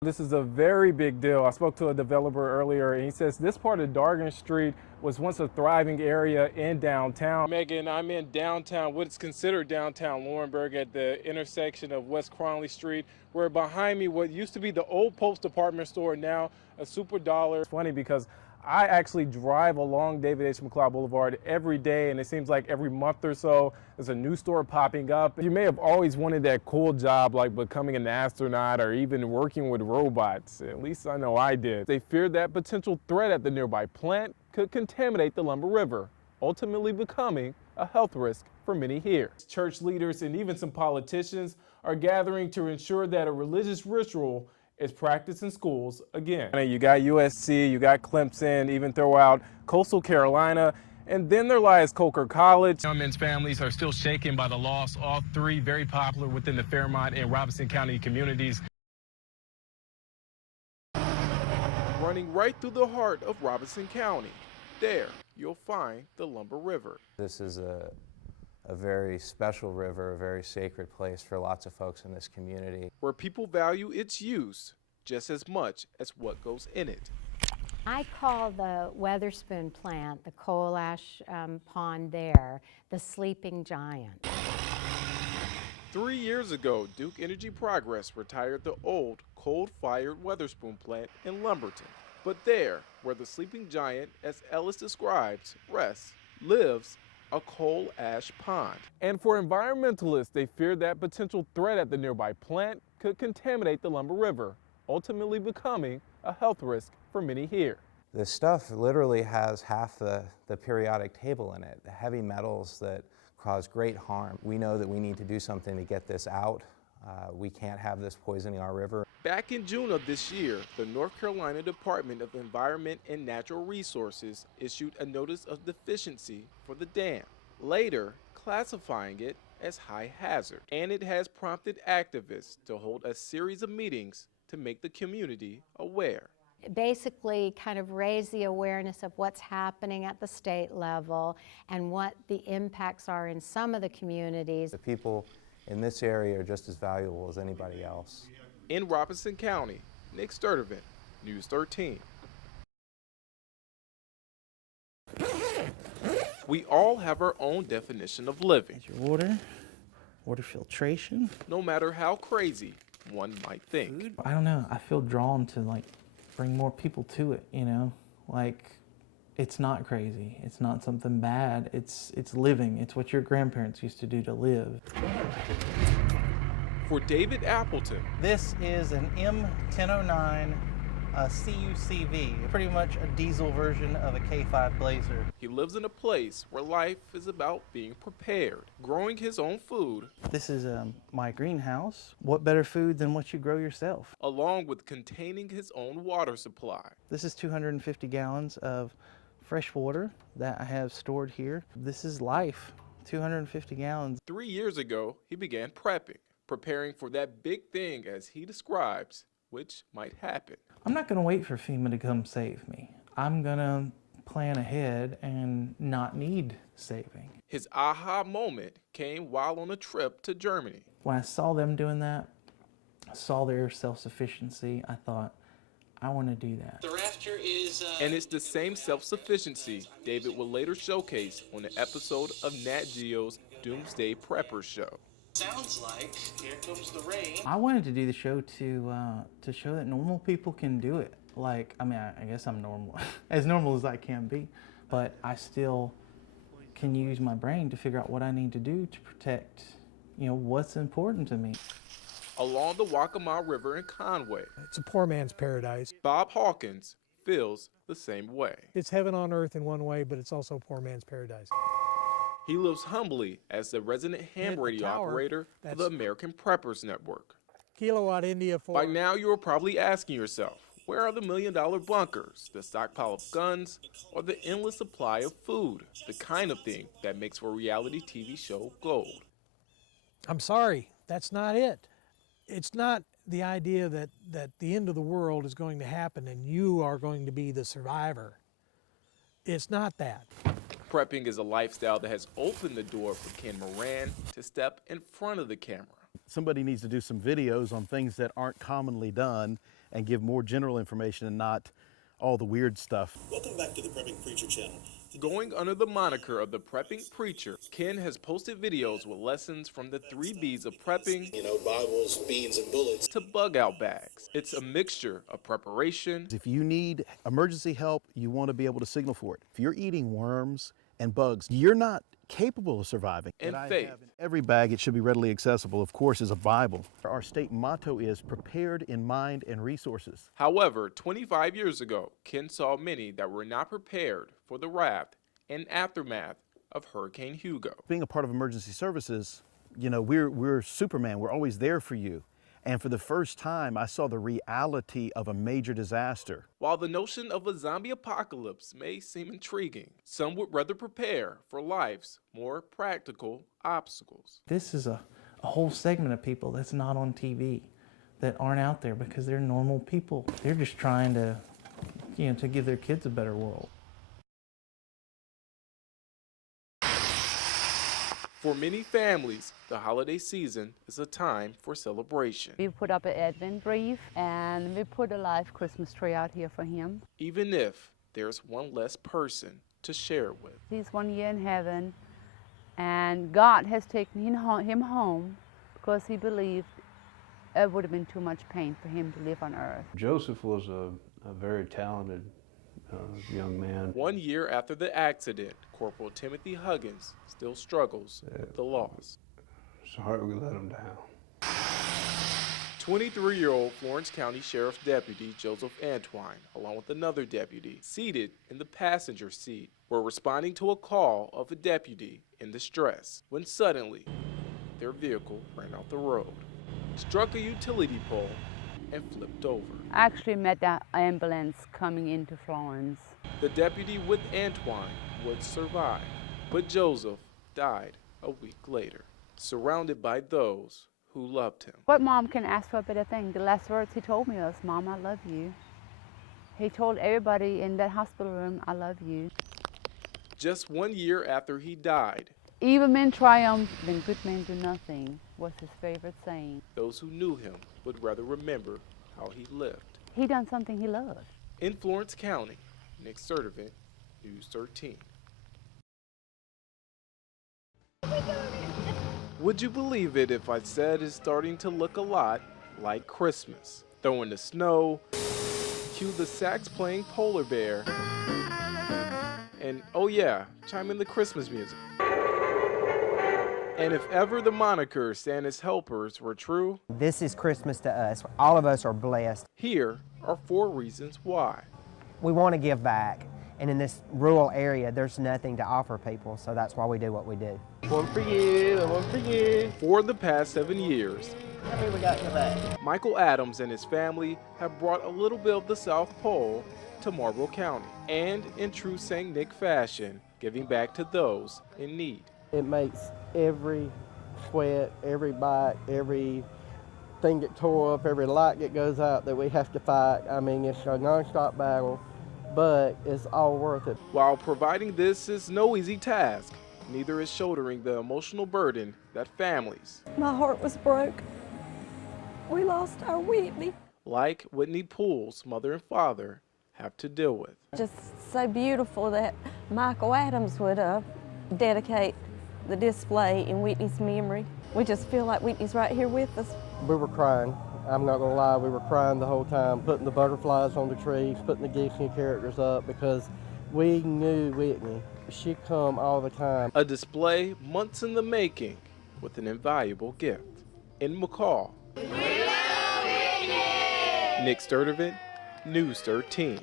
This is a very big deal. I spoke to a developer earlier and he says this part of Dargan Street was once a thriving area in downtown. Megan, I'm in downtown, what's considered downtown Laurinburg at the intersection of West Cronley Street, where behind me what used to be the old Post department store, now a Super Dollar. It's funny because I actually drive along David H. McLeod Boulevard every day, and it seems like every month or so there's a new store popping up. You may have always wanted that cool job like becoming an astronaut or even working with robots. At least I know I did. They feared that potential threat at the nearby plant could contaminate the Lumber River, ultimately becoming a health risk for many here. Church leaders and even some politicians are gathering to ensure that a religious ritual is practiced in schools again. You got USC, you got Clemson, even throw out Coastal Carolina, and then there lies Coker College. Young men's families are still shaken by the loss. All three very popular within the Fairmont and Robinson County communities. Running right through the heart of Robinson County. There, you'll find the Lumber River. This is a very special river, a very sacred place for lots of folks in this community. Where people value its use just as much as what goes in it. I call the Weatherspoon plant, the coal ash pond there, the sleeping giant. 3 years ago, Duke Energy Progress retired the old coal-fired Weatherspoon plant in Lumberton. But there, where the sleeping giant, as Ellis describes, rests, lives a coal ash pond. And for environmentalists, they feared that potential threat at the nearby plant could contaminate the Lumber River, ultimately becoming a health risk for many here. This stuff literally has half the periodic table in it, the heavy metals that cause great harm. We know that we need to do something to get this out. We can't have this poisoning our river. Back in June of this year, the North Carolina Department of Environment and Natural Resources issued a notice of deficiency for the dam, later classifying it as high hazard. And it has prompted activists to hold a series of meetings to make the community aware. Basically kind of raise the awareness of what's happening at the state level and what the impacts are in some of the communities. The people in this area are just as valuable as anybody else. In Robinson County, Nick Sturdivant, News 13. We all have our own definition of living. Your water filtration. No matter how crazy one might think. Food. I don't know, I feel drawn to like bring more people to it, you know? Like, it's not crazy, it's not something bad, it's living, it's what your grandparents used to do to live. For David Appleton, this is an M1009 CUCV, pretty much a diesel version of a K5 Blazer. He lives in a place where life is about being prepared, growing his own food. This is my greenhouse. What better food than what you grow yourself? Along with containing his own water supply. This is 250 gallons of fresh water that I have stored here. This is life, 250 gallons. 3 years ago, he began preparing for that big thing, as he describes, which might happen. I'm not gonna wait for FEMA to come save me. I'm gonna plan ahead and not need saving. His aha moment came while on a trip to Germany. When I saw them doing that, I saw their self-sufficiency, I thought, I want to do that. The rafter is... And it's the same self-sufficiency David will later showcase on an episode of Nat Geo's Doomsday Prepper Show. Sounds like here comes the rain. I wanted to do the show to show that normal people can do it. Like, I mean, I guess I'm normal, as normal as I can be, but I still can use my brain to figure out what I need to do to protect, you know, what's important to me. Along the Waccamaw River in Conway, It's a poor man's paradise. Bob Hawkins feels the same way. It's heaven on earth in one way, but it's also a poor man's paradise. He lives humbly as the resident ham the radio tower, operator for the American Preppers Network. Kilowatt India 4. By now, you are probably asking yourself, where are the million-dollar bunkers, the stockpile of guns, or the endless supply of food, the kind of thing that makes for a reality TV show gold? I'm sorry, that's not it. It's not the idea that the end of the world is going to happen and you are going to be the survivor. It's not that. Prepping is a lifestyle that has opened the door for Ken Moran to step in front of the camera. Somebody needs to do some videos on things that aren't commonly done, and give more general information and not all the weird stuff. Welcome back to the Prepping Preacher channel. Going under the moniker of the Prepping Preacher, Ken has posted videos with lessons from the 3 B's of prepping, You know, Bibles, beans, and bullets. to bug out bags. It's a mixture of preparation. If you need emergency help, you want to be able to signal for it. If you're eating worms and bugs, you're not capable of surviving. And I faith. have in every bag, it should be readily accessible, of course, is a Bible. Our state motto is prepared in mind and resources. However, 25 years ago, Ken saw many that were not prepared for the wrath and aftermath of Hurricane Hugo. Being a part of emergency services, you know, we're Superman. We're always there for you. And for the first time, I saw the reality of a major disaster. While the notion of a zombie apocalypse may seem intriguing, some would rather prepare for life's more practical obstacles. This is a whole segment of people that's not on TV, that aren't out there because they're normal people. They're just trying to, to give their kids a better world. For many families, the holiday season is a time for celebration. We put up an Advent wreath and we put a live Christmas tree out here for him. Even if there's one less person to share it with. He's 1 year in heaven, and God has taken him home because he believed it would have been too much pain for him to live on earth. Joseph was a very talented young man. 1 year after the accident, Corporal Timothy Huggins still struggles with the loss. It's hard we let him down. 23-year-old Florence County Sheriff's Deputy Joseph Antwine, along with another deputy, seated in the passenger seat, were responding to a call of a deputy in distress when suddenly their vehicle ran off the road, struck a utility pole, and flipped over. I actually met that ambulance coming into Florence. The deputy with Antwine would survive, but Joseph died a week later, surrounded by those who loved him. What mom can ask for a better thing? The last words he told me was, "Mom, I love you." He told everybody in that hospital room, "I love you." Just 1 year after he died, "Evil men triumph, then good men do nothing," was his favorite saying. those who knew him would rather remember how he lived. He done something he loved. In Florence County, Nick Sturdivant, News 13. Would you believe it if I said it's starting to look a lot like Christmas? Throw in the snow, cue the sax playing polar bear, and oh yeah, chime in the Christmas music. And if ever the moniker Santa's helpers were true, this is Christmas to us. All of us are blessed. here are 4 reasons why. We want to give back. And in this rural area, there's nothing to offer people, so that's why we do what we do. One for you, and one for you. For the past 7 years, How many we got in the bag? Michael Adams and his family have brought a little bit of the South Pole to Marlboro County, and in true St. Nick fashion, giving back to those in need. It makes every sweat, every bite, every thing get tore up, every light that goes out that we have to fight. I mean, it's a non-stop battle, but it's all worth it. While providing this is no easy task, neither is shouldering the emotional burden that families, My heart was broke. We lost our Whitney. like Whitney Poole's mother and father, have to deal with. Just so beautiful that Michael Adams would dedicate the display in Whitney's memory. We just feel like Whitney's right here with us. We were crying. I'm not gonna lie, we were crying the whole time, putting the butterflies on the trees, putting the Disney characters up, because we knew Whitney. She'd come all the time. A display months in the making with an invaluable gift. In McCall, Nick Sturdivant, News 13.